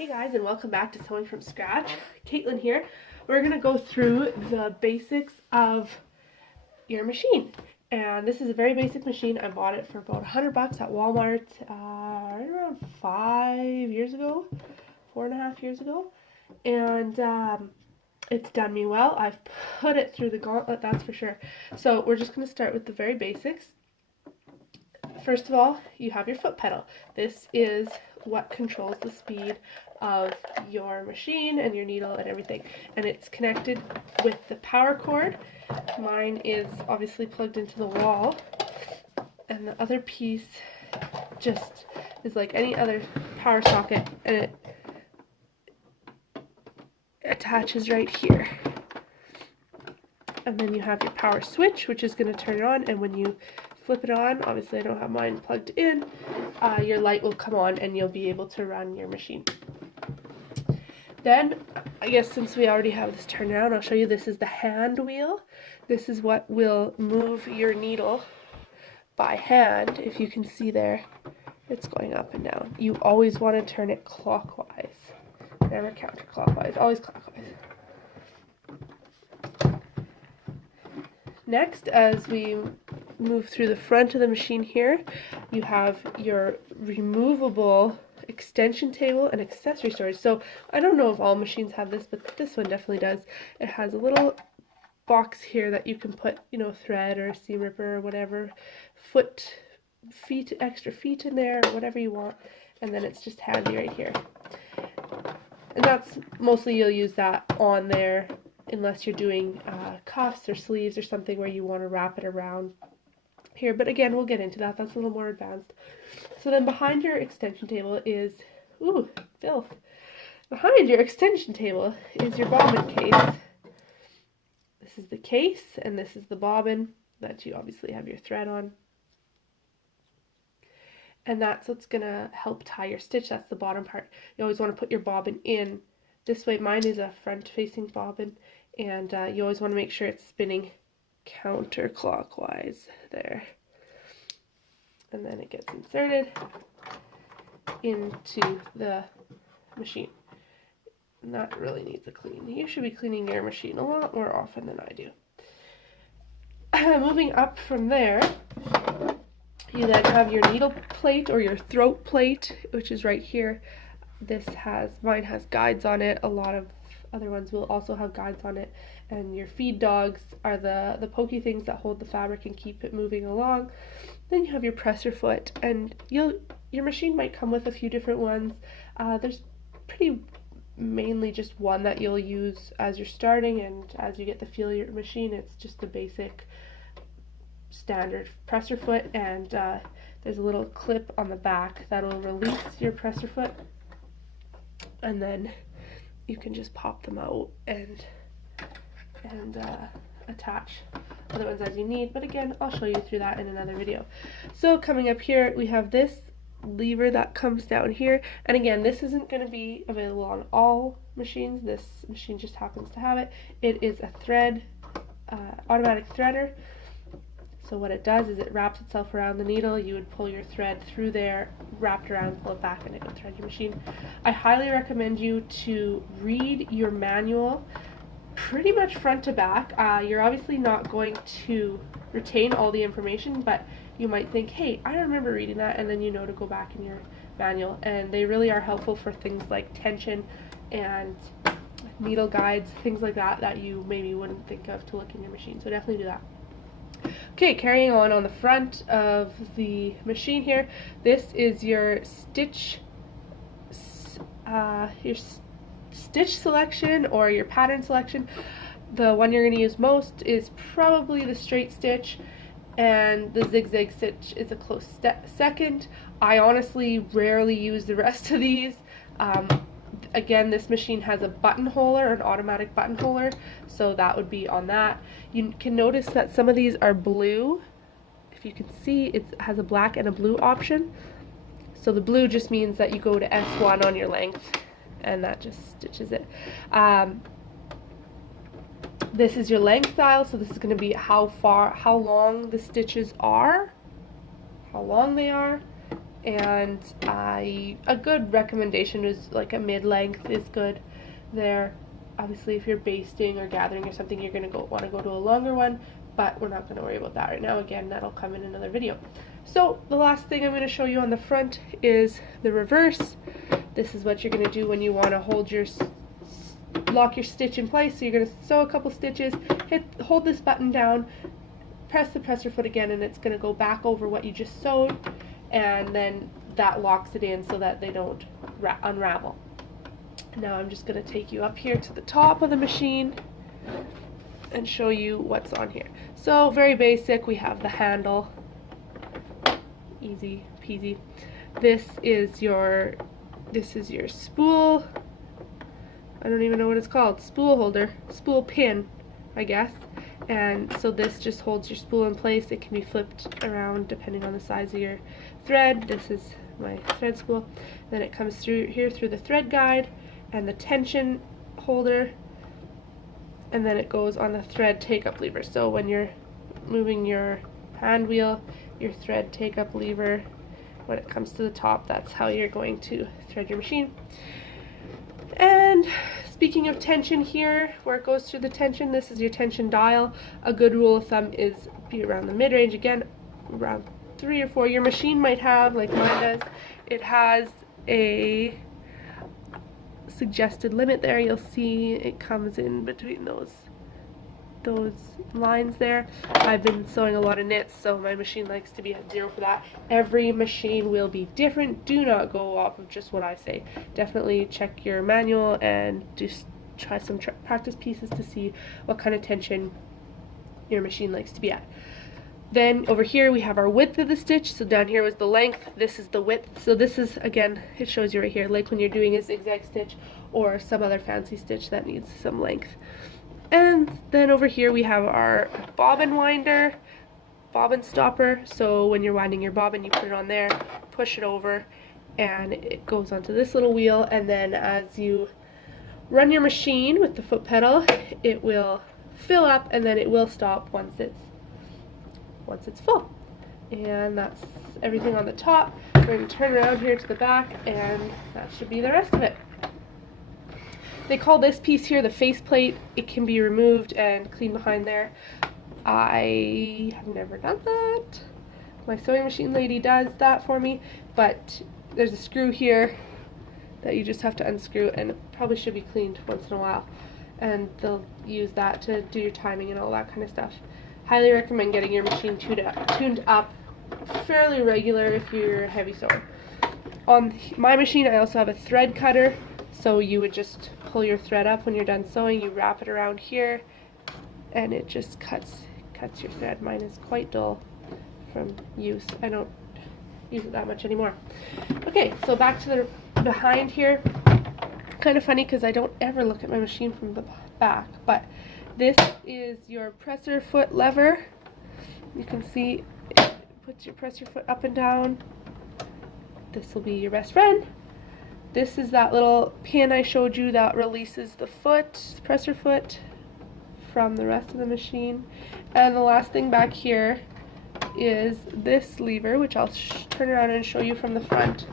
Hey guys, and welcome back to Sewing from Scratch. Caitlin here. We're going to go through the basics of your machine. And this is a very basic machine. I bought it for about $100 at Walmart right around 5 years ago, 4.5 years ago. And it's done me well. I've put it through the gauntlet, that's for sure. So we're just going to start with the very basics. First of all, you have your foot pedal. This is what controls the speed of your machine and your needle and everything. And it's connected with the power cord. Mine is obviously plugged into the wall. And the other piece just is like any other power socket, and it attaches right here. And then you have your power switch, which is going to turn it on, and when you flip it on, obviously I don't have mine plugged in, your light will come on and you'll be able to run your machine. Then, I guess since we already have this turned around, I'll show you. This is the hand wheel. This is what will move your needle by hand. If you can see there, it's going up and down. You always want to turn it clockwise, never counterclockwise, always clockwise. Next, as we move through the front of the machine here, you have your removable extension table and accessory storage. So I don't know if all machines have this, but this one definitely does. It has a little box here that you can put, thread or seam ripper or whatever, extra feet in there, or whatever you want, and then it's just handy right here. And that's mostly, you'll use that on there unless you're doing cuffs or sleeves or something where you want to wrap it around here. But again, we'll get into that. That's a little more advanced. So then behind your extension table is, filth. Behind your extension table is your bobbin case. This is the case, and this is the bobbin that you obviously have your thread on. And that's what's going to help tie your stitch. That's the bottom part. You always want to put your bobbin in this way. Mine is a front-facing bobbin, and you always want to make sure it's spinning counterclockwise there. And then it gets inserted into the machine. And that really needs a clean. You should be cleaning your machine a lot more often than I do. Moving up from there, you then have your needle plate or your throat plate, which is right here. Mine has guides on it. A lot of other ones will also have guides on it. And your feed dogs are the pokey things that hold the fabric and keep it moving along. Then you have your presser foot, and your machine might come with a few different ones. There's pretty mainly just one that you'll use as you're starting, and as you get the feel of your machine, it's just the basic standard presser foot, and there's a little clip on the back that'll release your presser foot, and then you can just pop them out and attach other ones as you need. But again, I'll show you through that in another video. So coming up here, we have this lever that comes down here, and again, this isn't going to be available on all machines. This machine just happens to have it. It is a thread, automatic threader. So what it does is it wraps itself around the needle. You would pull your thread through there, wrap it around, pull it back, and it would thread your machine. I highly recommend you to read your manual pretty much front to back. You're obviously not going to retain all the information, but you might think, hey, I remember reading that, and then you know to go back in your manual. And they really are helpful for things like tension and needle guides, things like that that you maybe wouldn't think of to look in your machine. So definitely do that. Okay, carrying on the front of the machine here, this is your stitch selection or your pattern selection. The one you're going to use most is probably the straight stitch, and the zigzag stitch is a close second. I honestly rarely use the rest of these. Again, this machine has a buttonholer, an automatic buttonholer, so that would be on that. You can notice that some of these are blue. If you can see, it has a black and a blue option. So the blue just means that you go to S1 on your length, and that just stitches it. This is your length dial, so this is going to be how long the stitches are, how long they are, and a good recommendation is like a mid-length is good there. Obviously if you're basting or gathering or something, you're going to want to go to a longer one, but we're not going to worry about that right now. Again, that'll come in another video. So the last thing I'm going to show you on the front is the reverse. This is what you're going to do when you want to lock your stitch in place. So you're going to sew a couple stitches, hold this button down, press the presser foot again, and it's going to go back over what you just sewed, and then that locks it in so that they don't unravel. Now I'm just going to take you up here to the top of the machine and show you what's on here. So very basic, we have the handle, easy peasy. This is your spool. I don't even know what it's called. Spool holder, spool pin, I guess. And so this just holds your spool in place. It can be flipped around depending on the size of your thread. This is my thread spool. Then it comes through here through the thread guide and the tension holder, and then it goes on the thread take-up lever. So when you're moving your hand wheel, your thread take-up lever, when it comes to the top, that's how you're going to thread your machine. And speaking of tension here, where it goes through the tension, this is your tension dial. A good rule of thumb is be around the mid-range, again around 3 or 4. Your machine might have, like mine does, it has a suggested limit there. You'll see it comes in between those lines there. I've been sewing a lot of knits, so my machine likes to be at 0 for that. Every machine will be different. Do not go off of just what I say. Definitely check your manual and just try some practice pieces to see what kind of tension your machine likes to be at. Then over here we have our width of the stitch. So down here was the length, this is the width. So this is, again, it shows you right here, like when you're doing a zigzag stitch or some other fancy stitch that needs some length. And then over here we have our bobbin winder, bobbin stopper. So when you're winding your bobbin, you put it on there, push it over, and it goes onto this little wheel. And then as you run your machine with the foot pedal, it will fill up and then it will stop once it's full. And that's everything on the top. We're going to turn around here to the back, and that should be the rest of it. They call this piece here the faceplate. It can be removed and cleaned behind there. I have never done that. My sewing machine lady does that for me, but there's a screw here that you just have to unscrew, and it probably should be cleaned once in a while. And they'll use that to do your timing and all that kind of stuff. Highly recommend getting your machine tuned up fairly regular if you're a heavy sewer. On my machine I also have a thread cutter, so you would just pull your thread up when you're done sewing, you wrap it around here, and it just cuts your thread. Mine is quite dull from use. I don't use it that much anymore. Okay, so back to the behind here. Kind of funny because I don't ever look at my machine from the back, but this is your presser foot lever. You can see it puts your presser foot up and down. This will be your best friend. This is that little pin I showed you that releases the presser foot from the rest of the machine. And the last thing back here is this lever, which I'll turn around and show you from the front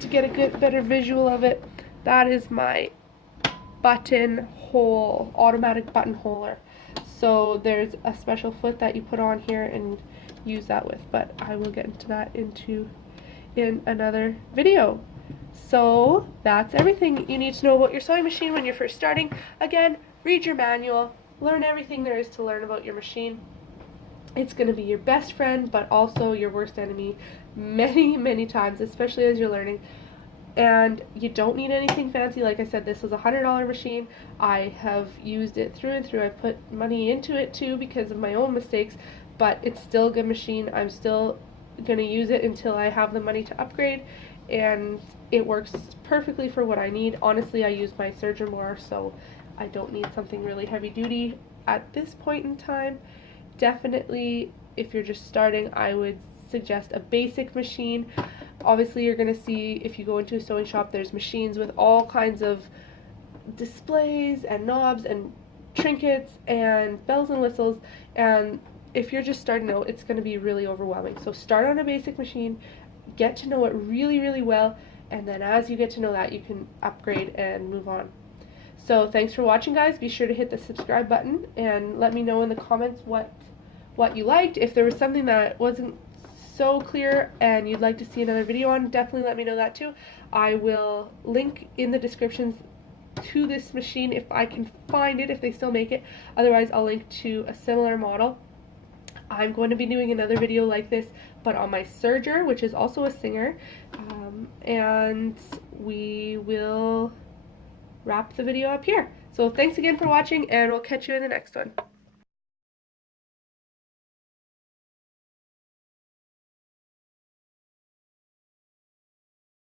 to get a better visual of it. That is my automatic buttonholer. So there's a special foot that you put on here and use that with, but I will get into that in another video. So that's everything you need to know about your sewing machine when you're first starting. Again, read your manual, learn everything there is to learn about your machine. It's going to be your best friend, but also your worst enemy many times, especially as you're learning. And you don't need anything fancy. Like I said, this is a $100 machine. I have used it through and through. I've put money into it too because of my own mistakes, but it's still a good machine. I'm still going to use it until I have the money to upgrade, and it works perfectly for what I need. Honestly, I use my serger more, so I don't need something really heavy duty at this point in time. Definitely, if you're just starting, I would suggest a basic machine. Obviously, you're going to see, if you go into a sewing shop, there's machines with all kinds of displays and knobs and trinkets and bells and whistles, and if you're just starting out, it's going to be really overwhelming. So start on a basic machine, get to know it really, really well, and then as you get to know that, you can upgrade and move on. So thanks for watching, guys. Be sure to hit the subscribe button and let me know in the comments what you liked. If there was something that wasn't so clear and you'd like to see another video on, definitely let me know that too. I will link in the descriptions to this machine if I can find it, if they still make it. Otherwise, I'll link to a similar model. I'm going to be doing another video like this, but on my serger, which is also a Singer, and we will wrap the video up here. So thanks again for watching, and we'll catch you in the next one.